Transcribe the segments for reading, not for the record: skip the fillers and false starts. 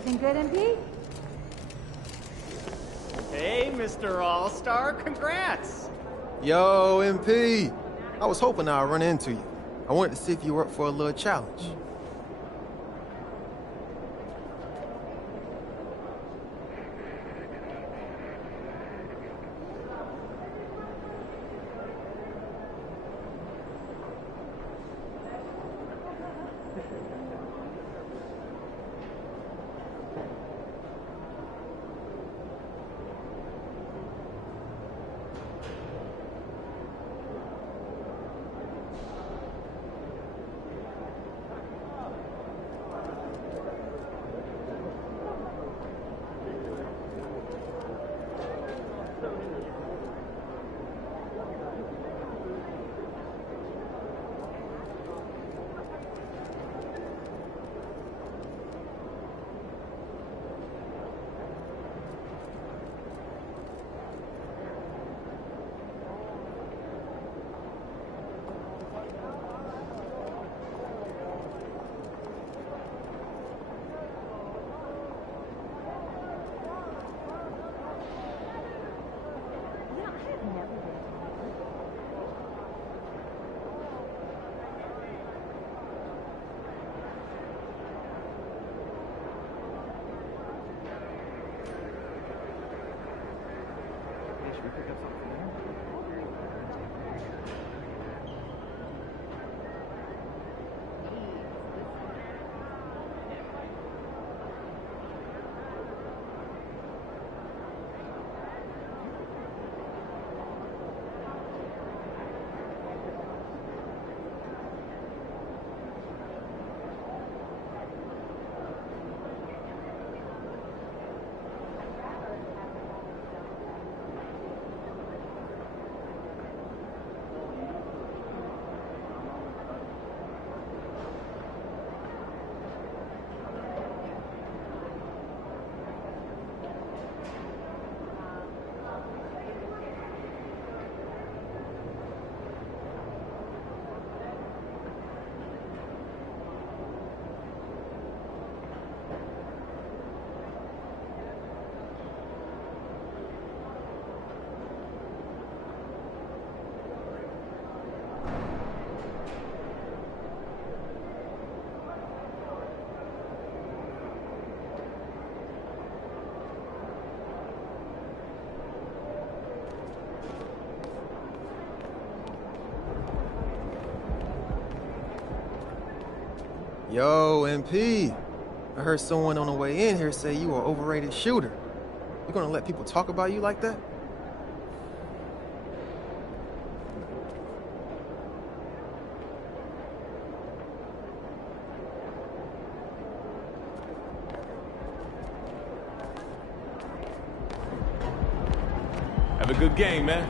Everything good, MP? Hey, Mr. All-Star, congrats! Yo, MP. I was hoping I'd run into you. I wanted to see if you were up for a little challenge. Yo, MP. I heard someone on the way in here say you are an overrated shooter. You gonna let people talk about you like that? Have a good game, man.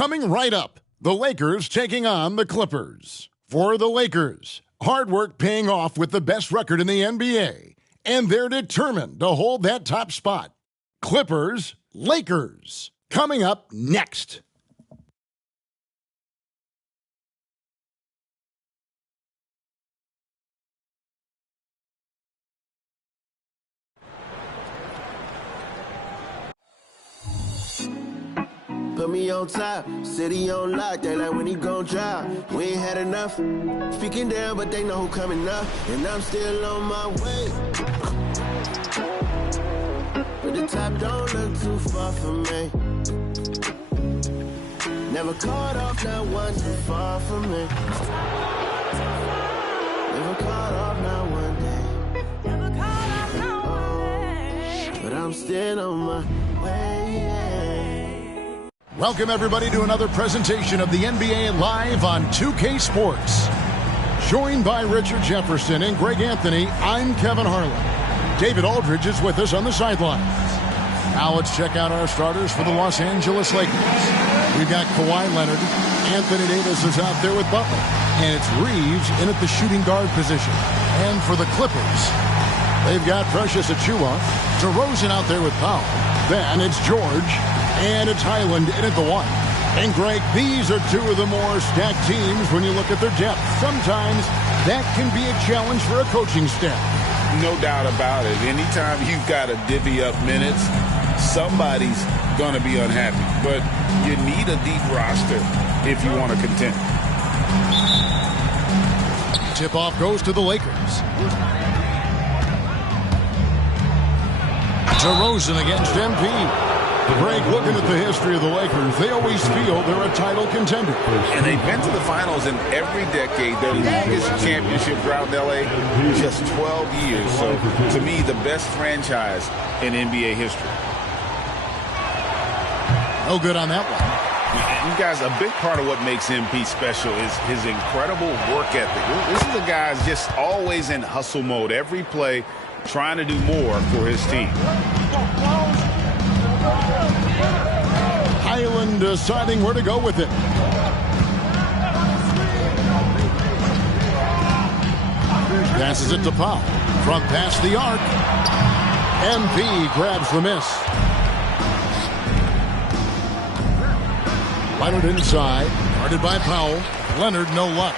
Coming right up, the Lakers taking on the Clippers. For the Lakers, hard work paying off with the best record in the NBA, and they're determined to hold that top spot. Clippers, Lakers. Coming up next. Put me on top, city on lock, they like when he gon' drop. We ain't had enough, speaking down, but they know who coming up, and I'm still on my way. But the top don't look too far from me. Never caught off, not one too far from me. Never caught off, not one day. Never caught off, not one day. But I'm still on my way. Welcome, everybody, to another presentation of the NBA Live on 2K Sports. Joined by Richard Jefferson and Greg Anthony, I'm Kevin Harlan. David Aldridge is with us on the sidelines. Now let's check out our starters for the Los Angeles Lakers. We've got Kawhi Leonard. Anthony Davis is out there with Butler. And it's Reeves in at the shooting guard position. And for the Clippers, they've got Precious Achiuwa, DeRozan out there with Powell. Then it's George. And it's Highland in at the one. And Greg, these are two of the more stacked teams when you look at their depth. Sometimes that can be a challenge for a coaching staff. No doubt about it. Anytime you've got to divvy up minutes, somebody's going to be unhappy. But you need a deep roster if you want to contend. Tip-off goes to the Lakers. DeRozan against MP. Greg, looking at the history of the Lakers, they always feel they're a title contender. And they've been to the finals in every decade. Their longest championship drought in L.A., just 12 years. So, to me, the best franchise in NBA history. No good on that one. You guys, a big part of what makes MP special is his incredible work ethic. This is a guy who's just always in hustle mode. Every play, trying to do more for his team. Highland deciding where to go with it. Passes it to Powell. From past the arc. MP grabs the miss. Leonard inside. Guarded by Powell. Leonard, no luck.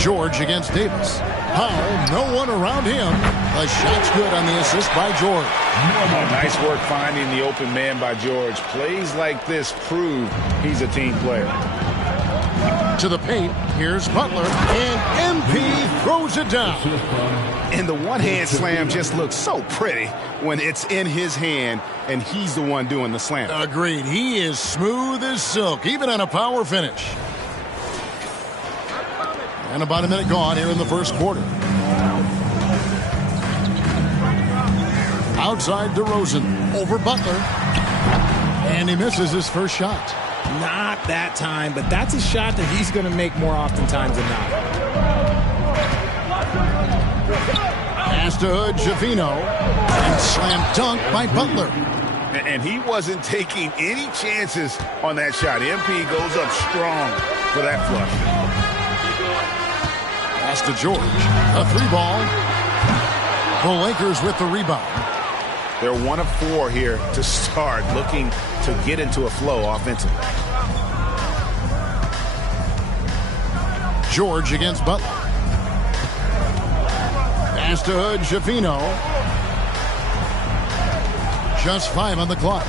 George against Davis. Powell, no one around him. The shot's good on the assist by George. Nice work finding the open man by George. Plays like this prove he's a team player. To the paint, here's Butler, and MP throws it down. And the one-hand slam just looks so pretty when it's in his hand and he's the one doing the slam. Agreed. He is smooth as silk, even on a power finish. And about a minute gone here in the first quarter. Outside DeRozan, over Butler. And he misses his first shot. Not that time, but that's a shot that he's going to make more oftentimes than not. Pass to Hood, Javino. And slam dunk by Butler. And he wasn't taking any chances on that shot. MP goes up strong for that flush. Pass to George. A three ball. The Lakers with the rebound. They're 1 of 4 here to start, looking to get into a flow offensively. George against Butler. Pass to Hood, Javino. Just 5 on the clock.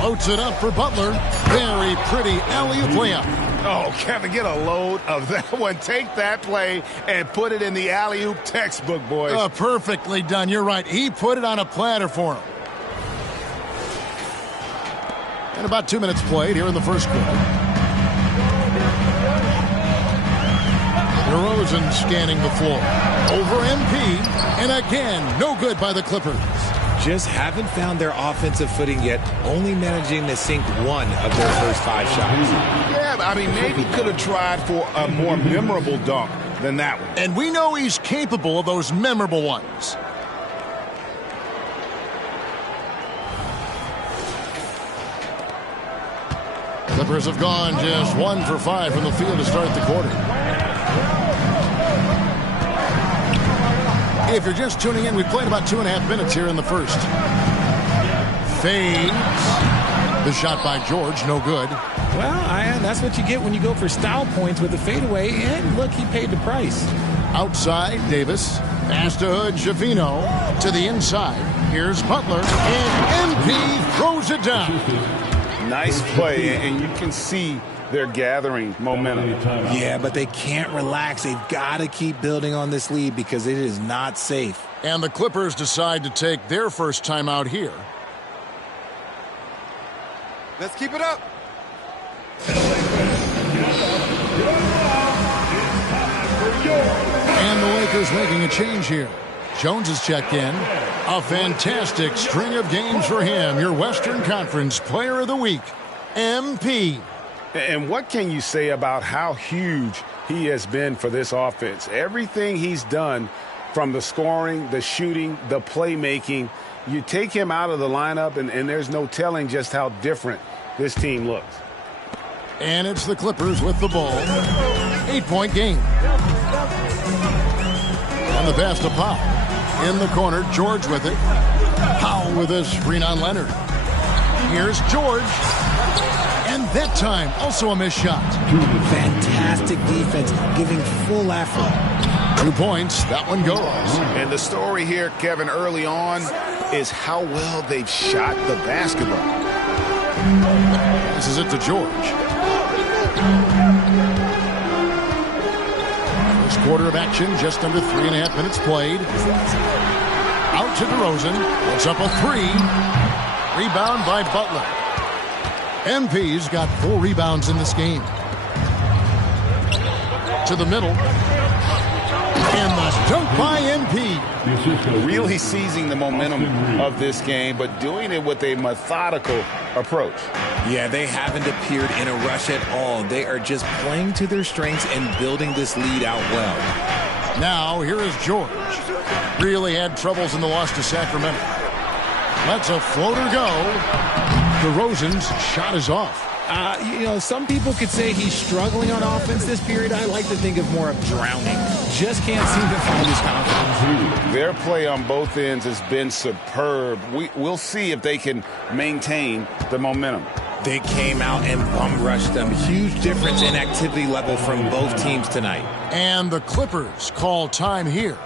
Floats it up for Butler. Very pretty alley-oop layup. Oh, Kevin, get a load of that one. Take that play and put it in the alley-oop textbook, boys. Perfectly done. You're right. He put it on a platter for him. And about 2 minutes played here in the first quarter. DeRozan scanning the floor. Over MP. And again, no good by the Clippers. Just haven't found their offensive footing yet, only managing to sink 1 of their first 5 shots. Yeah, I mean, maybe could have tried for a more memorable dunk than that one. And we know he's capable of those memorable ones. Clippers have gone just 1 for 5 from the field to start the quarter. If you're just tuning in, we played about 2.5 minutes here in the first. Fades. The shot by George, no good. Well, that's what you get when you go for style points with the fadeaway. And look, he paid the price. Outside, Davis. Pass to Hood, Schiaffino. To the inside. Here's Butler. And MP throws it down. Nice play, and you can see they're gathering momentum. Yeah, but they can't relax. They've got to keep building on this lead because it is not safe. And the Clippers decide to take their first timeout here. Let's keep it up. And the Lakers making a change here. Jones is checked in. A fantastic string of games for him. Your Western Conference Player of the Week, MP. And what can you say about how huge he has been for this offense? Everything he's done, from the scoring, the shooting, the playmaking, you take him out of the lineup, and there's no telling just how different this team looks. And it's the Clippers with the ball. 8-point game. And the pass to Powell. In the corner, George with it. Powell with a screen on Leonard. Here's George. And that time, also a missed shot. Fantastic defense, giving full effort. 2 points, that one goes. And the story here, Kevin, early on is how well they've shot the basketball. This is it to George. First quarter of action, just under 3.5 minutes played. Out to DeRozan. Puts up a three. Rebound by Butler. MP's got 4 rebounds in this game. To the middle. And the dunk by MP. Really seizing the momentum of this game, but doing it with a methodical approach. Yeah, they haven't appeared in a rush at all. They are just playing to their strengths and building this lead out well. Now, here is George. Really had troubles in the loss to Sacramento. Lets a floater go. DeRozan's shot is off. Some people could say he's struggling on offense this period. I like to think of more of drowning. Just can't seem to find his confidence. Their play on both ends has been superb. We'll see if they can maintain the momentum. They came out and bum rushed them. Huge difference in activity level from both teams tonight. And the Clippers call time here.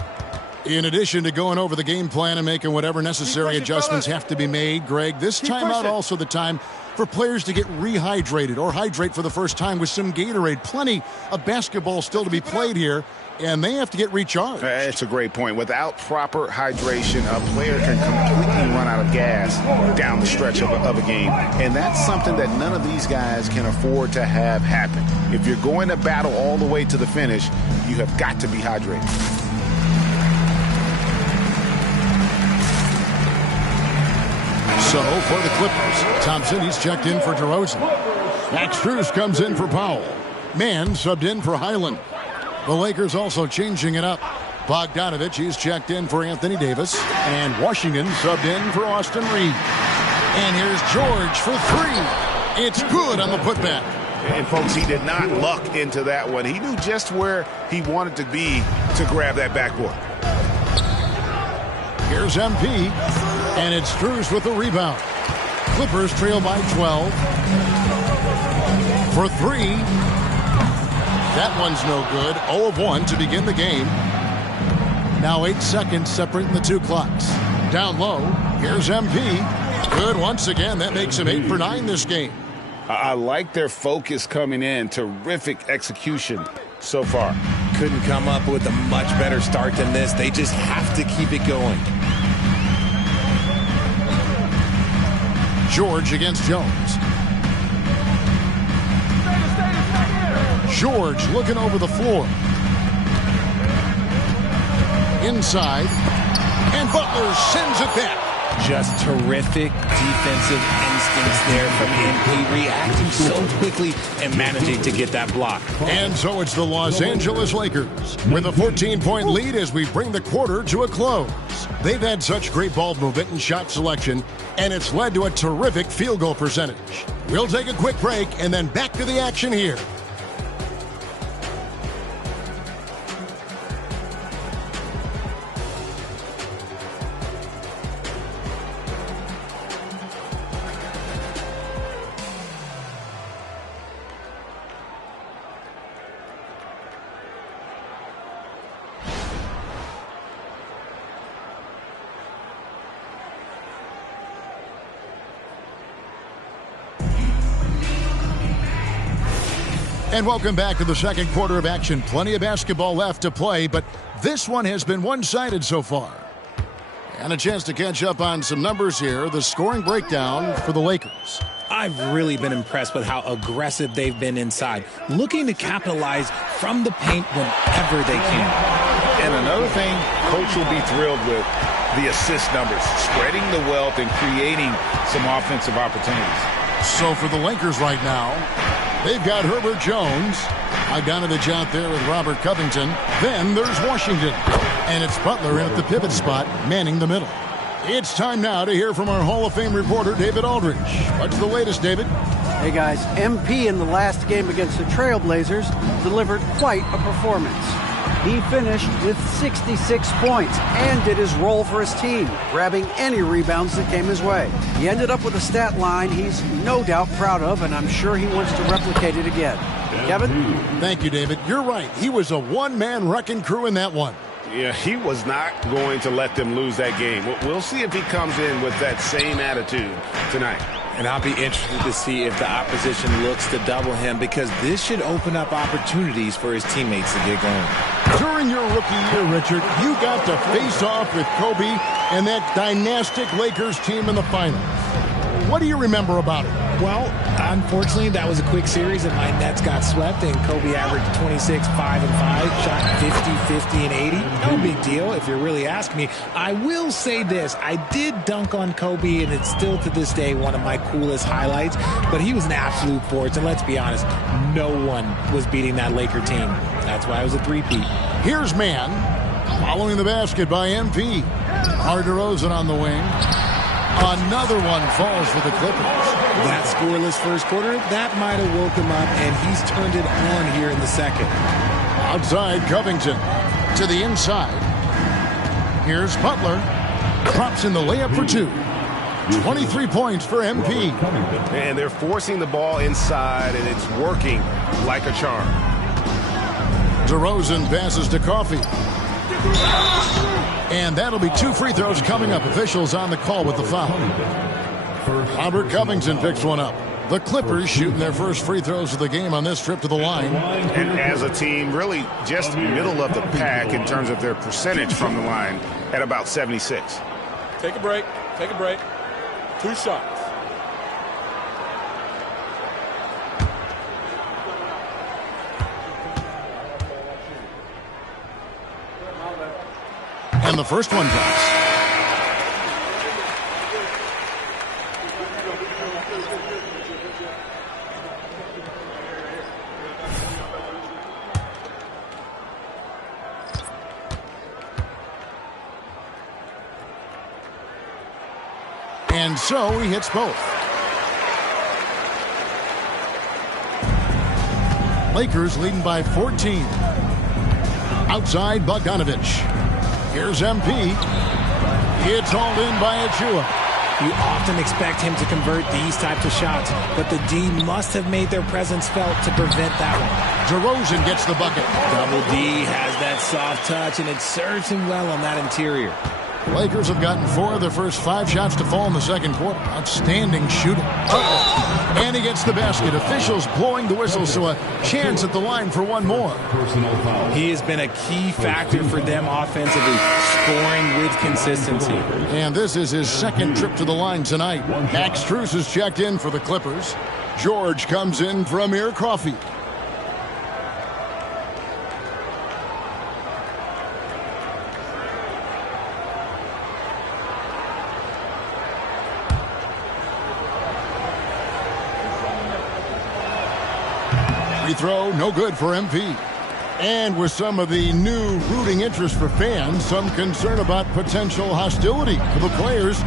In addition to going over the game plan and making whatever necessary adjustments have to be made, Greg, this timeout also the time for players to get rehydrated or hydrate for the first time with some Gatorade. Plenty of basketball still to be played here, and they have to get recharged. That's a great point. Without proper hydration, a player can completely run out of gas down the stretch of a game. And that's something that none of these guys can afford to have happen. If you're going to battle all the way to the finish, you have got to be hydrated. So for the Clippers, Thompson, he's checked in for DeRozan. Max Strus comes in for Powell. Mann subbed in for Highland. The Lakers also changing it up. Bogdanovich, he's checked in for Anthony Davis. And Washington subbed in for Austin Reeves. And here's George for three. It's good on the putback. And folks, he did not luck into that one. He knew just where he wanted to be to grab that backboard. Here's MP. And it's Strus with the rebound. Clippers trail by 12. For three. That one's no good. 0 of 1 to begin the game. Now 8 seconds separating the two clocks. Down low. Here's MP. Good once again. That makes him 8 for 9 this game. I like their focus coming in. Terrific execution so far. Couldn't come up with a much better start than this. They just have to keep it going. George against Jones. George looking over the floor. Inside. And Butler sends it back. Just terrific defensive instincts there from MP, reacting so quickly and managing to get that block. And so it's the Los Angeles Lakers with a 14-point lead as we bring the quarter to a close. They've had such great ball movement and shot selection, and it's led to a terrific field goal percentage. We'll take a quick break and then back to the action here. And welcome back to the second quarter of action. Plenty of basketball left to play, but this one has been one-sided so far. And a chance to catch up on some numbers here. The scoring breakdown for the Lakers. I've really been impressed with how aggressive they've been inside, looking to capitalize from the paint whenever they can. And another thing, Coach will be thrilled with the assist numbers, spreading the wealth and creating some offensive opportunities. So for the Lakers right now, they've got Herbert Jones. Bogdanovich out there with Robert Covington. Then there's Washington. And it's Butler in at the pivot spot, manning the middle. It's time now to hear from our Hall of Fame reporter, David Aldridge. What's the latest, David? Hey, guys. MP in the last game against the Trailblazers delivered quite a performance. He finished with 66 points and did his role for his team, grabbing any rebounds that came his way. He ended up with a stat line he's no doubt proud of, and I'm sure he wants to replicate it again. Kevin? Thank you, David. You're right. He was a one-man wrecking crew in that one. Yeah, he was not going to let them lose that game. We'll see if he comes in with that same attitude tonight. And I'll be interested to see if the opposition looks to double him, because this should open up opportunities for his teammates to get going. During your rookie year, Richard, you got to face off with Kobe and that dynastic Lakers team in the finals. What do you remember about it? Well, unfortunately, that was a quick series, and my Nets got swept, and Kobe averaged 26, 5, and 5, shot 50, 50, and 80. No big deal, if you're really asking me. I will say this. I did dunk on Kobe, and it's still to this day one of my coolest highlights, but he was an absolute force, and let's be honest, no one was beating that Laker team. That's why it was a three-peat. Here's Man, following the basket by MP. DeRozan on the wing. Another one falls for the Clippers. That scoreless first quarter, that might have woke him up, and he's turned it on here in the second. Outside Covington to the inside. Here's Butler. Drops in the layup for two. 23 points for MP. And they're forcing the ball inside, and it's working like a charm. DeRozan passes to Coffey. And that'll be two free throws coming up. Officials on the call with the foul. Robert Covington picks one up. The Clippers shooting their first free throws of the game on this trip to the line. And as a team, really just middle of the pack in terms of their percentage from the line at about 76. Take a break. Take a break. 2 shots. And the first one drops. And so he hits both. Lakers leading by 14. Outside Bogdanovich. Here's MP. It's hauled in by Achua. You often expect him to convert these types of shots, but the D must have made their presence felt to prevent that one. DeRozan gets the bucket. Double D has that soft touch, and it serves him well on that interior. Lakers have gotten 4 of their first 5 shots to fall in the second quarter. Outstanding shooting. And he gets the basket. Officials blowing the whistle, so a chance at the line for one more. He has been a key factor for them offensively, scoring with consistency. And this is his second trip to the line tonight. Max Strus is checked in for the Clippers. George comes in for Amir Coffey. Free throw, no good for MP. And with some of the new rooting interest for fans, some concern about potential hostility for the players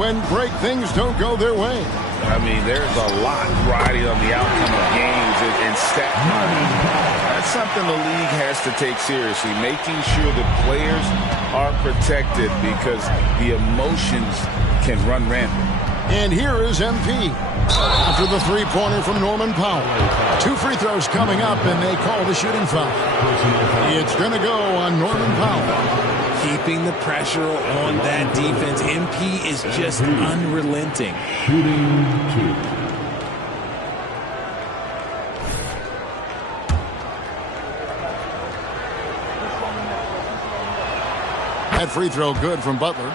when great things don't go their way. I mean, there's a lot riding on the outcome of games and stat line. That's something the league has to take seriously, making sure the players are protected because the emotions can run rampant. And here is MP. After the three-pointer from Norman Powell. 2 free throws coming up, and they call the shooting foul. It's going to go on Norman Powell. Keeping the pressure on that defense. MP is just unrelenting. That free throw good from Butler.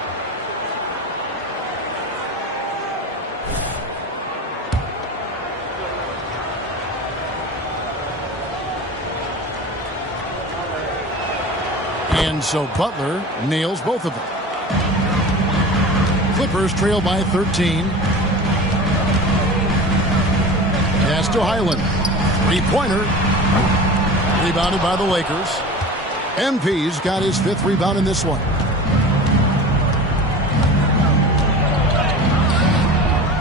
And so Butler nails both of them. Clippers trail by 13. Pass to Highland. Three-pointer. Rebounded by the Lakers. MP's got his 5th rebound in this one.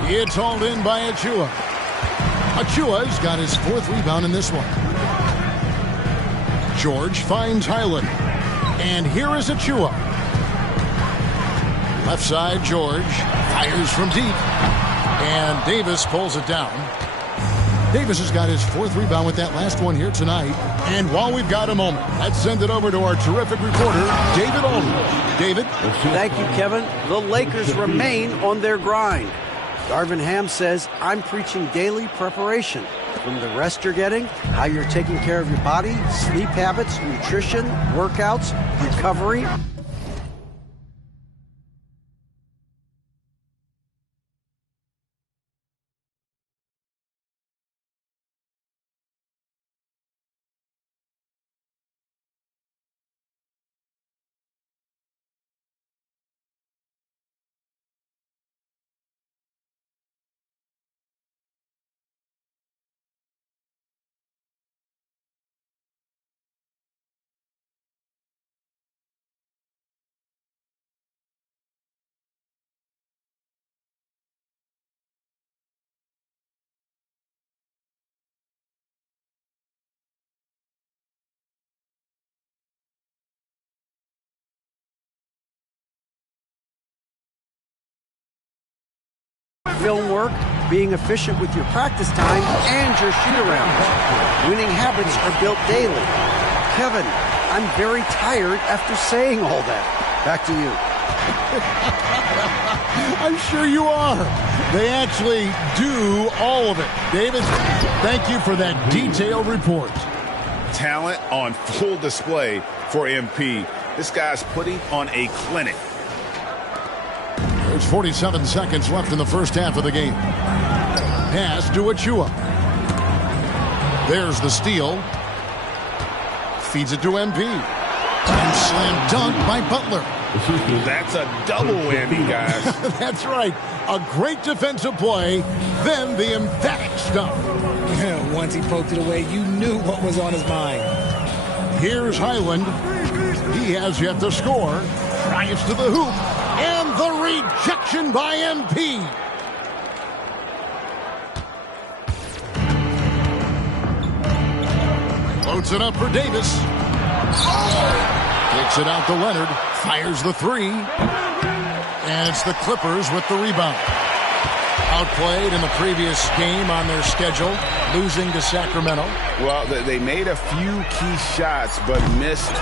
It's hauled in by Achua. Achua's got his 4th rebound in this one. George finds Highland. And here is Achua. Left side, George fires from deep. And Davis pulls it down. Davis has got his 4th rebound with that last one here tonight. And while we've got a moment, let's send it over to our terrific reporter, David Aldridge. David? Thank you, Kevin. The Lakers remain on their grind. Darvin Ham says, I'm preaching daily preparation. From the rest you're getting, how you're taking care of your body, sleep habits, nutrition, workouts, recovery. Film work, being efficient with your practice time, and your shoot-arounds. Winning habits are built daily. Kevin, I'm very tired after saying all that. Back to you. I'm sure you are. They actually do all of it. David, thank you for that detailed report. Talent on full display for MP. This guy's putting on a clinic. There's 47 seconds left in the first half of the game. Pass to Achua. There's the steal. Feeds it to MP. And slam dunk by Butler. That's a double whammy, guys. That's right. A great defensive play, then the emphatic stop. Once he poked it away, you knew what was on his mind. Here's Highland. He has yet to score. Drives to the hoop. And the rejection by MP. Floats it up for Davis. Kicks it out to Leonard. Fires the three. And it's the Clippers with the rebound. Outplayed in the previous game on their schedule, losing to Sacramento. Well, they made a few key shots, but missed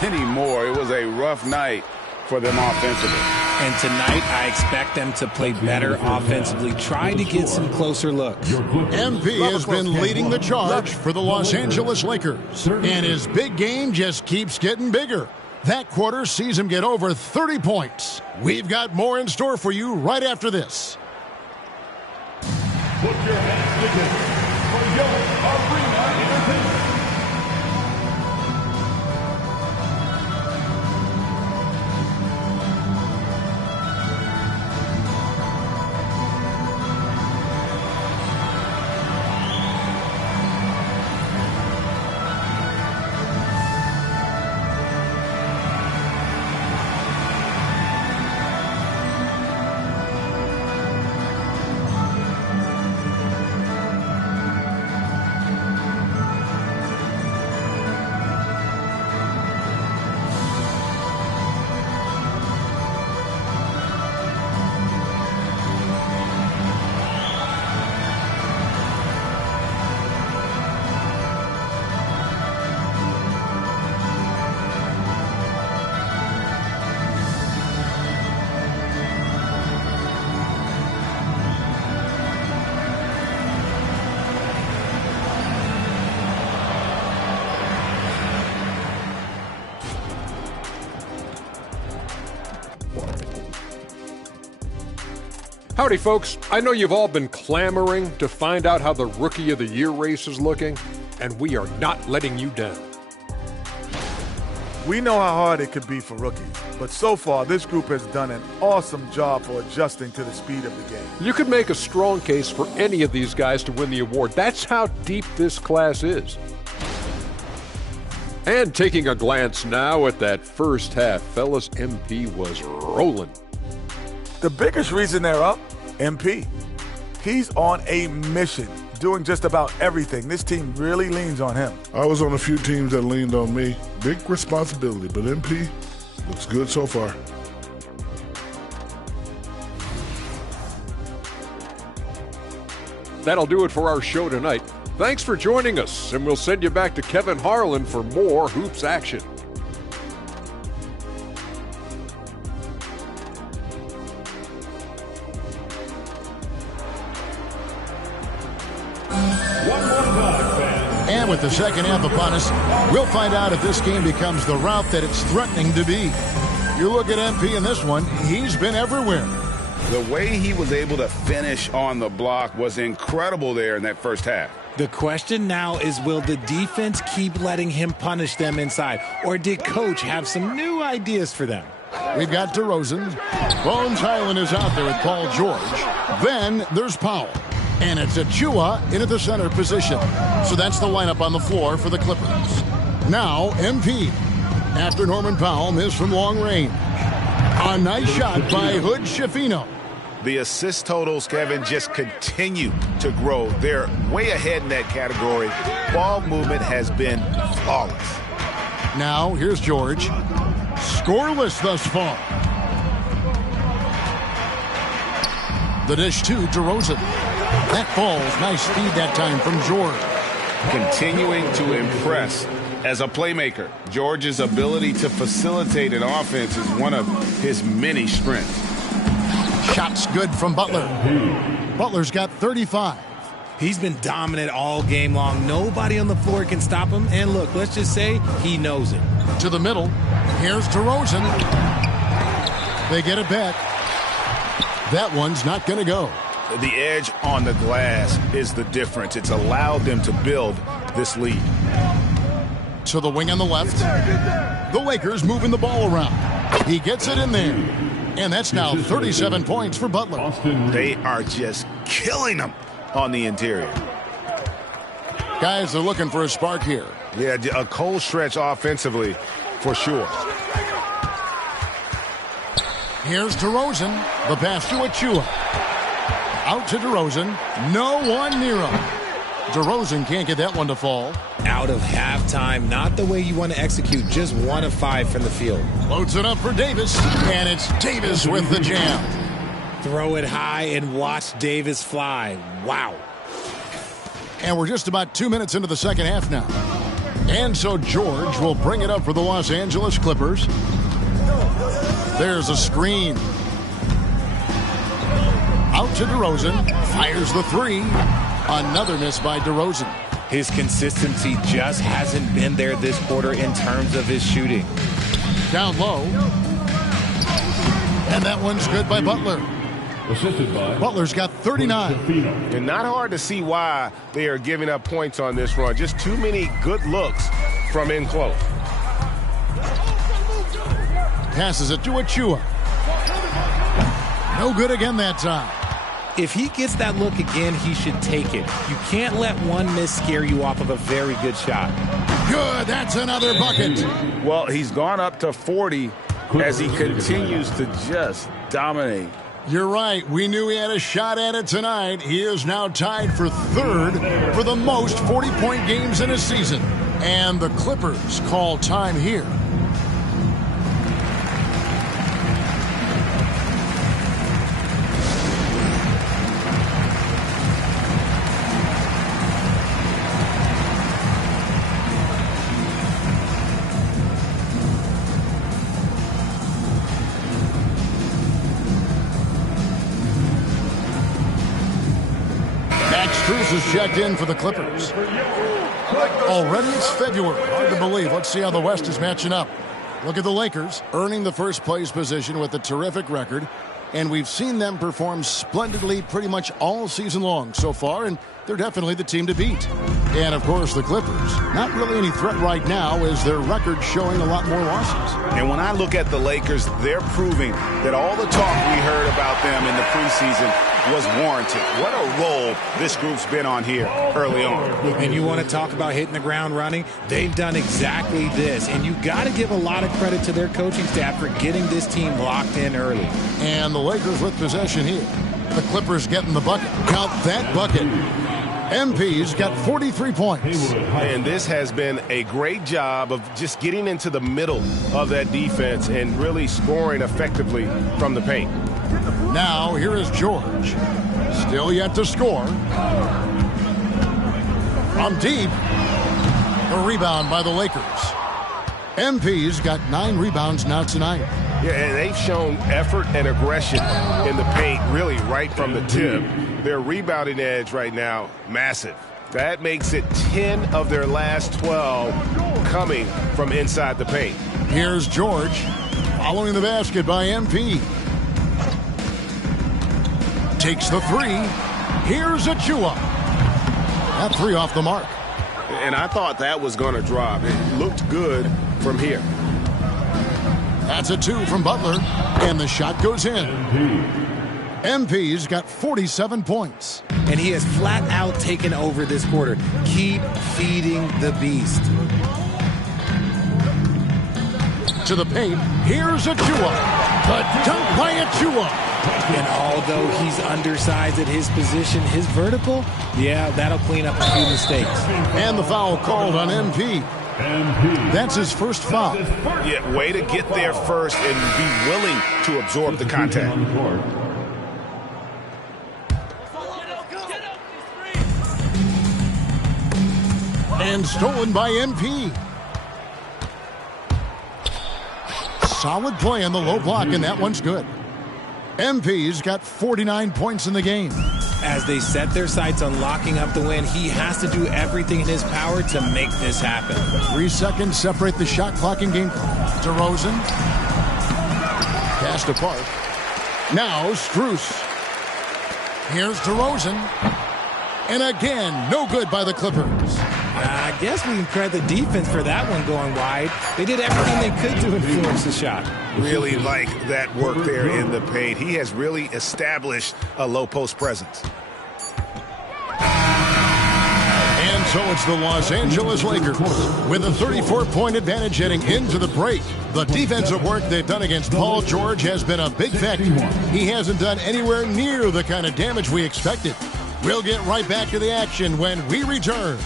many more. It was a rough night for them offensively. And tonight, I expect them to play better offensively. Try to get some closer looks. MP has been leading the charge for the Los Angeles Lakers. And his big game just keeps getting bigger. That quarter sees him get over 30 points. We've got more in store for you right after this. Put your hands together for Yellow Arena Entertainment. Howdy, folks. I know you've all been clamoring to find out how the Rookie of the Year race is looking, and we are not letting you down. We know how hard it could be for rookies, but so far this group has done an awesome job for adjusting to the speed of the game. You could make a strong case for any of these guys to win the award. That's how deep this class is. And taking a glance now at that first half, fellas, MP was rolling. The biggest reason they're up, MP. He's on a mission, doing just about everything. This team really leans on him. I was on a few teams that leaned on me. Big responsibility, but MP looks good so far. That'll do it for our show tonight. Thanks for joining us, and we'll send you back to Kevin Harlan for more hoops action. And with the second half upon us, we'll find out if this game becomes the route that it's threatening to be. You look at MP in this one, he's been everywhere. The way he was able to finish on the block was incredible there in that first half. The question now is, will the defense keep letting him punish them inside, or did Coach have some new ideas for them? We've got DeRozan. Bones Highland is out there with Paul George. Then there's Powell. And it's Achua into the center position. So that's the lineup on the floor for the Clippers. Now, MP. After Norman Powell missed from long range. A nice shot by Hood Schifino. The assist totals, Kevin, just continue to grow. They're way ahead in that category. Ball movement has been flawless. Now, here's George. Scoreless thus far. The dish to DeRozan. That falls. Nice speed that time from George. Continuing to impress as a playmaker. George's ability to facilitate an offense is one of his many strengths. Shots good from Butler. Butler's got 35. He's been dominant all game long. Nobody on the floor can stop him. And look, let's just say he knows it. To the middle. Here's DeRozan. They get it back. That one's not going to go. The edge on the glass is the difference. It's allowed them to build this lead. To the wing on the left. The Lakers moving the ball around. He gets it in there. And that's now 37 points for Butler. They are just killing them on the interior. Guys are looking for a spark here. Yeah, a cold stretch offensively for sure. Here's DeRozan. The pass to Achua. Out to DeRozan. No one near him. DeRozan can't get that one to fall. Out of halftime. Not the way you want to execute. Just 1 of 5 from the field. Loads it up for Davis. And it's Davis with the jam. Throw it high and watch Davis fly. Wow. And we're just about 2 minutes into the second half now. And so George will bring it up for the Los Angeles Clippers. There's a screen. Out to DeRozan. Fires the three. Another miss by DeRozan. His consistency just hasn't been there this quarter in terms of his shooting. Down low. And that one's good by Butler. Assisted by Butler's got 39. And not hard to see why they are giving up points on this run. Just too many good looks from in close. Passes it to Achua. No good again that time. If he gets that look again, he should take it. You can't let one miss scare you off of a very good shot. Good, that's another bucket. Well, he's gone up to 40 as he continues to just dominate. You're right. We knew he had a shot at it tonight. He is now tied for third for the most 40-point games in a season. And the Clippers call time here. Cruz is checked in for the Clippers. Already it's February. Hard to believe. Let's see how the West is matching up. Look at the Lakers, earning the first place position with a terrific record. and we've seen them perform splendidly pretty much all season long so far, and they're definitely the team to beat. And, of course, the Clippers. Not really any threat right now as their record showing a lot more losses. And when I look at the Lakers, they're proving that all the talk we heard about them in the preseason was warranted. What a role this group's been on here early on. And you want to talk about hitting the ground running? They've done exactly this. And you got to give a lot of credit to their coaching staff for getting this team locked in early. And the Lakers with possession here. The Clippers getting the bucket. Count that bucket. MP's got 43 points. And this has been a great job of just getting into the middle of that defense and really scoring effectively from the paint. Now, here is George. Still yet to score. From deep. A rebound by the Lakers. MP's got 9 rebounds now tonight. Yeah, and they've shown effort and aggression in the paint, really right from the tip. Their rebounding edge right now, massive. That makes it 10 of their last 12 coming from inside the paint. Here's George, following the basket by MP. Takes the 3. Here's Achua. That 3 off the mark. And I thought that was going to drop. It looked good from here. That's a 2 from Butler, and the shot goes in. MP's got 47 points. And he has flat out taken over this quarter. Keep feeding the beast. To the paint, here's Achua. The dunk by Achua. And although he's undersized at his position, his vertical, yeah, that'll clean up a few mistakes. And the foul called on MP. That's his first foul. Yeah, way to get there first and be willing to absorb the contact. And stolen by MP. Solid play on the low block, and that one's good. MP's got 49 points in the game. As they set their sights on locking up the win, he has to do everything in his power to make this happen. 3 seconds separate the shot clock and game clock. DeRozan. Cast apart. Now Strus. Here's DeRozan. And again, no good by the Clippers. I guess we can credit the defense for that one going wide. They did everything they could to influence the shot. Really like that work there in the paint. He has really established a low post presence. And so it's the Los Angeles Lakers with a 34-point advantage heading into the break. The defensive work they've done against Paul George has been a big factor. He hasn't done anywhere near the kind of damage we expected. We'll get right back to the action when we return.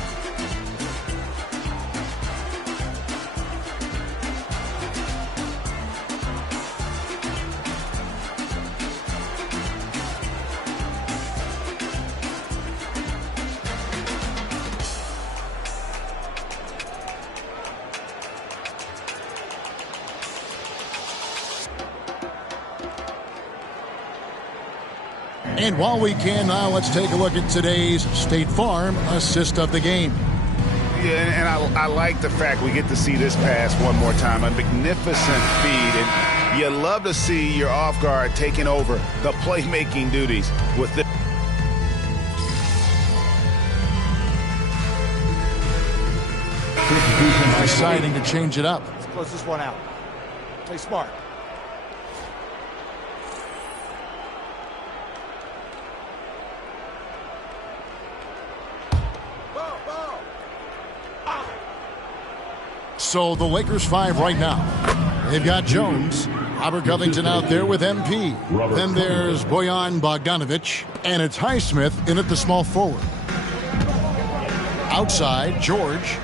And while we can now, let's take a look at today's State Farm assist of the game. Yeah, and I like the fact we get to see this pass one more time. A magnificent feed, and you love to see your off guard taking over the playmaking duties with this. Deciding to change it up. Let's close this one out. Play smart. So the Lakers 5 right now. They've got Jones, Robert Covington out there with MP. Then there's Bojan Bogdanovic, and it's Highsmith in at the small forward. Outside, George.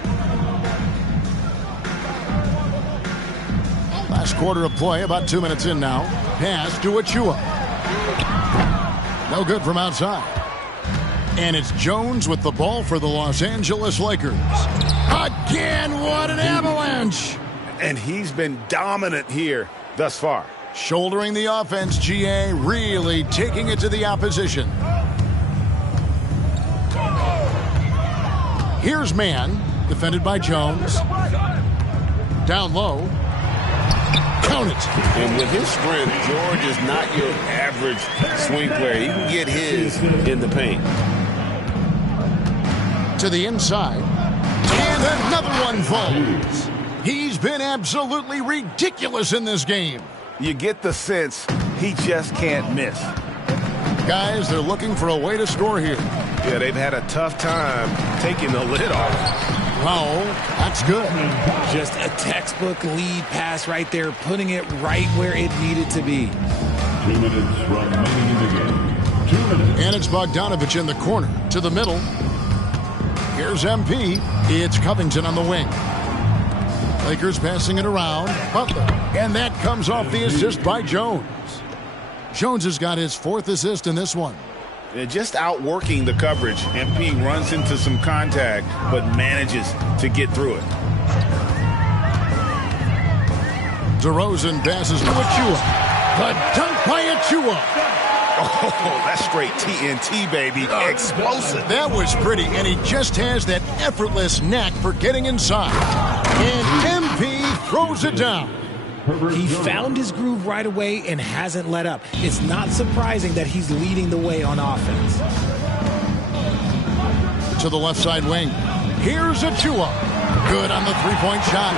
Last quarter of play, about 2 minutes in now. Pass to Achua. No good from outside. And it's Jones with the ball for the Los Angeles Lakers. Again, what an avalanche! And he's been dominant here thus far. Shouldering the offense, GA, really taking it to the opposition. Here's Man, defended by Jones. Down low. opponent. And with his strength, George is not your average swing player. He can get his in the paint. To the inside. And another one falls. He's been absolutely ridiculous in this game. You get the sense he just can't miss. Guys, they're looking for a way to score here. Yeah, they've had a tough time taking the lid off. Wow, that's good. Just a textbook lead pass right there, putting it right where it needed to be. 2 minutes remaining in the game. 2 minutes. And it's Bogdanovich in the corner to the middle. Here's MP. It's Covington on the wing. Lakers passing it around. Butler. And that comes off the assist by Jones. Jones has got his 4th assist in this one. They're just outworking the coverage. MP runs into some contact, but manages to get through it. DeRozan passes to Achua. The dunk by Achua. Oh, that's straight TNT, baby. Explosive. That was pretty, and he just has that effortless knack for getting inside. And MP throws it down. He found his groove right away and hasn't let up. It's not surprising that he's leading the way on offense. To the left side wing. Here's Achua. Good on the three-point shot.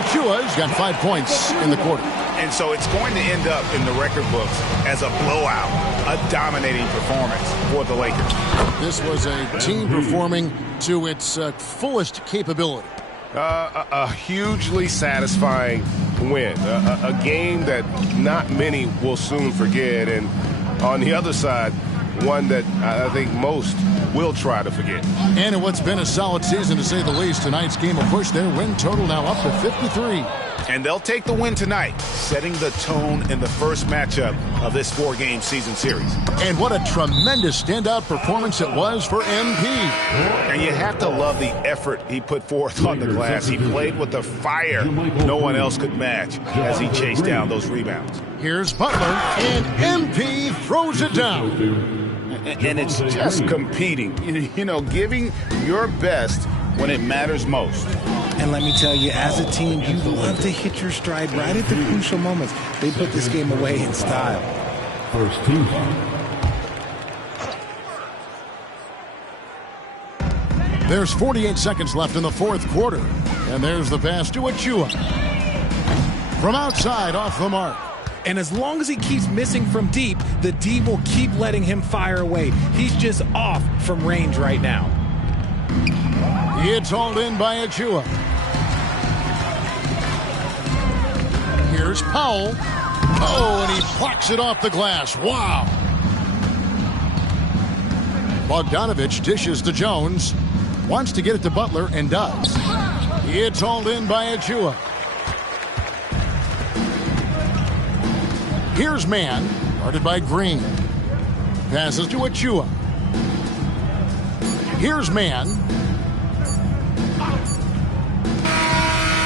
Achua's got 5 points in the quarter. And so it's going to end up in the record books as a blowout, a dominating performance for the Lakers. This was a team performing to its fullest capability. A hugely satisfying win. A game that not many will soon forget. And on the other side, one that I think most will try to forget. And in what's been a solid season, to say the least, tonight's game will push their win total now up to 53. And they'll take the win tonight, setting the tone in the first matchup of this 4-game season series. And what a tremendous standout performance it was for MP. And you have to love the effort he put forth on the glass. He played with the fire no one else could match as he chased down those rebounds. Here's Butler, and MP throws it down. And it's just competing, you know, giving your best when it matters most. And let me tell you, as a team, you love to hit your stride right at the crucial moments. They put this game away in style. First team foul. There's 48 seconds left in the 4th quarter. And there's the pass to Achua. From outside, off the mark. And as long as he keeps missing from deep, the D will keep letting him fire away. He's just off from range right now. It's hauled in by Achua. Here's Powell. Oh, and he plucks it off the glass. Wow. Bogdanovich dishes to Jones. Wants to get it to Butler and does. It's hauled in by Achua. Here's Mann, guarded by Green. Passes to Achua. Here's Mann.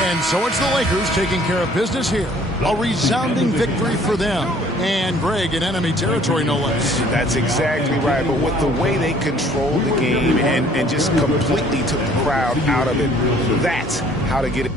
And so it's the Lakers taking care of business here. A resounding victory for them. And Greg in enemy territory, no less. That's exactly right. But with the way they controlled the game and just completely took the crowd out of it, that's how to get it.